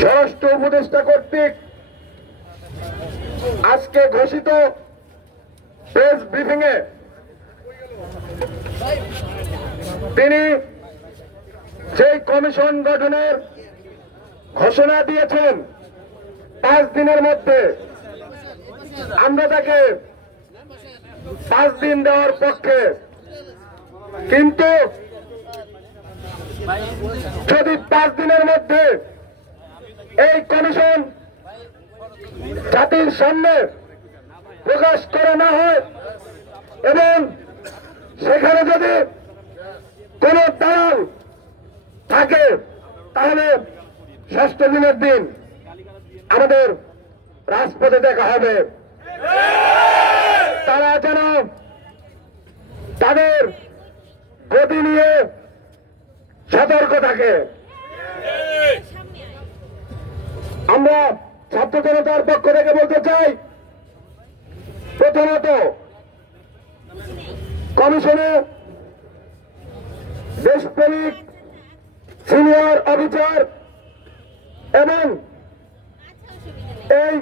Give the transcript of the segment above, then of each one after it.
স্বরাষ্ট্র উপদেষ্টা কর্তৃক আজকে ঘোষিত প্রেস ব্রিফিং এ তিনি সেই কমিশন গঠনের ঘোষণা দিয়েছেন, পাঁচ দিনের মধ্যে, আমরা তাকে পাঁচ দিন দেওয়ার পক্ষে, কিন্তু যদি পাঁচ দিনের মধ্যে এই কমিশন জাতির সামনে প্রকাশ করা না হয় এবং সেখানে যদি কোন দালাল থাকে, তাহলে ষষ্ঠ দিনের দিন আমাদের রাজপথে দেখা হবে তারা যেন তাদের গতি নিয়ে সতর্ক থাকে। আমরা ছাত্র জনতার পক্ষ থেকে বলতে চাই, প্রথমত, কমিশনে দেশপ্রেমিক সিনিয়র অফিসার এবং এই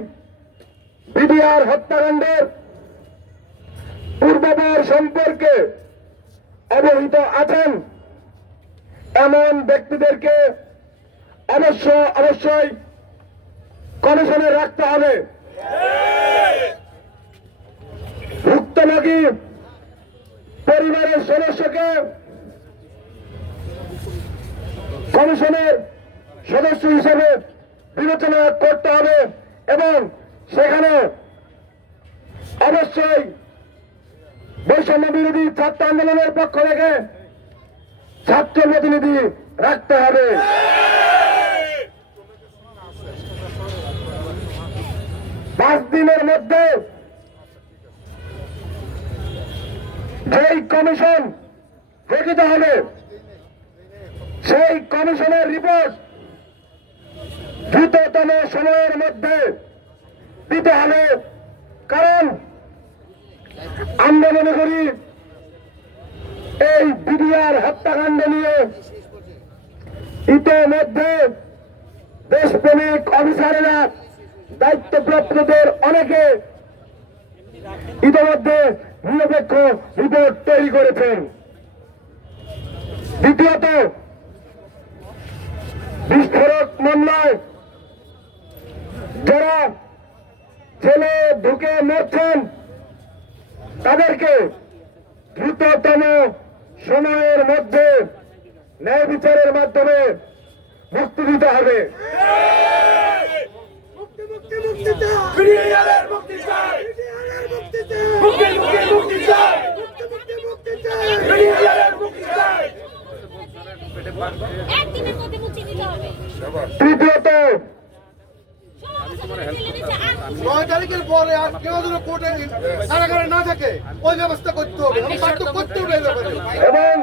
বিডিআর হত্যাকাণ্ডের পূর্বাপর সম্পর্কে অবহিত আছেন এমন ব্যক্তিদেরকে অবশ্য অবশ্যই কমিশনে রাখতে হবে। ভুক্তভোগী পরিবারের সদস্যকে কমিশনের সদস্য হিসেবে বিবেচনা করতে হবে এবং সেখানে অবশ্যই বৈষম্য বিরোধী ছাত্র আন্দোলনের পক্ষ থেকে ছাত্র প্রতিনিধি রাখতে হবে। পাঁচ দিনের মধ্যে যেই কমিশন গঠিত হবে, সেই কমিশনের রিপোর্ট দ্রুততম সময়ের মধ্যে দিতে হবে। কারণ আমরা মনে করি এই বিডিআর হত্যাকাণ্ড নিয়ে ইতিমধ্যে দেশপ্রেমিক অফিসারেরা দায়িত্বপ্রাপ্তদের অনেকে ইতিমধ্যে নিরপেক্ষ রিপোর্ট তৈরি করেছেন। দ্বিতীয়ত, বিস্ফোরক মামলায় যারা জেলে ঢুকে মরছেন, তাদেরকে দ্রুততম সময়ের মধ্যে ন্যায় বিচারের মাধ্যমে মুক্তি দিতে হবে। মুক্তি মুক্তি মুক্তি চাই বিডিআরের মুক্তি চাই বিডিআরের মুক্তি চাই মুক্তি মুক্তি মুক্তি চাই মুক্তি মুক্তি মুক্তি চাই বিডিআরের মুক্তি চাই একদিনের মধ্যে মুক্তি দিতে হবে তৃতীয়ত সমালোচনা জেলে নিচে আর নয় তারিখের পরে আর কেউ যেন কোর্টে কারাগারে না থাকে, ওই ব্যবস্থা করতে হবে বাধ্য করতে হবে এবং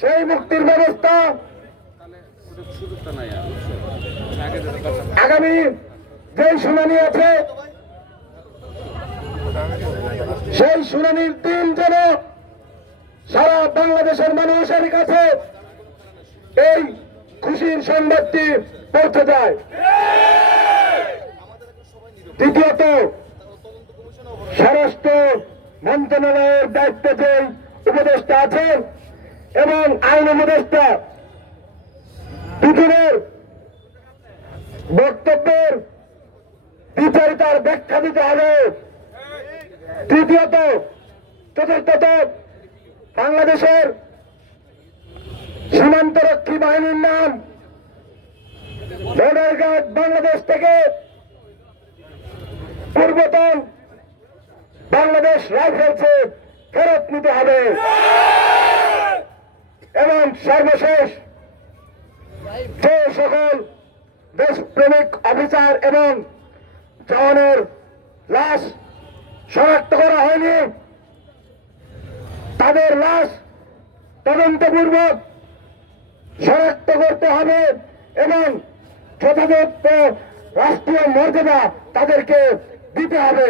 সেই মুক্তির ব্যবস্থা আগামী যেই শুনানি আছে, সেই শুনানির দিন যেন সারা বাংলাদেশের মানুষের কাছে এই খুশির সংবাদটি পৌঁছে যায়। দ্বিতীয়ত, স্বরাষ্ট্র মন্ত্রণালয়ের দায়িত্বে যে উপদেষ্টা আছেন এবং আইন উপদেষ্টা দুজনের বক্তব্যের বিচারিতার ব্যাখ্যা দিতে হবে। তৃতীয়ত, চতুর্থত, বাংলাদেশের সীমান্তরক্ষী বাহিনীর নাম, বর্ডার গার্ড বাংলাদেশ থেকে পূর্বতন বাংলাদেশ রাইফেলসে ফেরত নিতে হবে। এবং সর্বশেষ যে সকল দেশপ্রেমিক অফিসার এবং জওয়ানের লাশ শনাক্ত করা হয়নি, তাদের লাশ তদন্তপূর্বক শনাক্ত করতে হবে এবং যথাযথ রাষ্ট্রীয় মর্যাদা তাদেরকে দিতে হবে।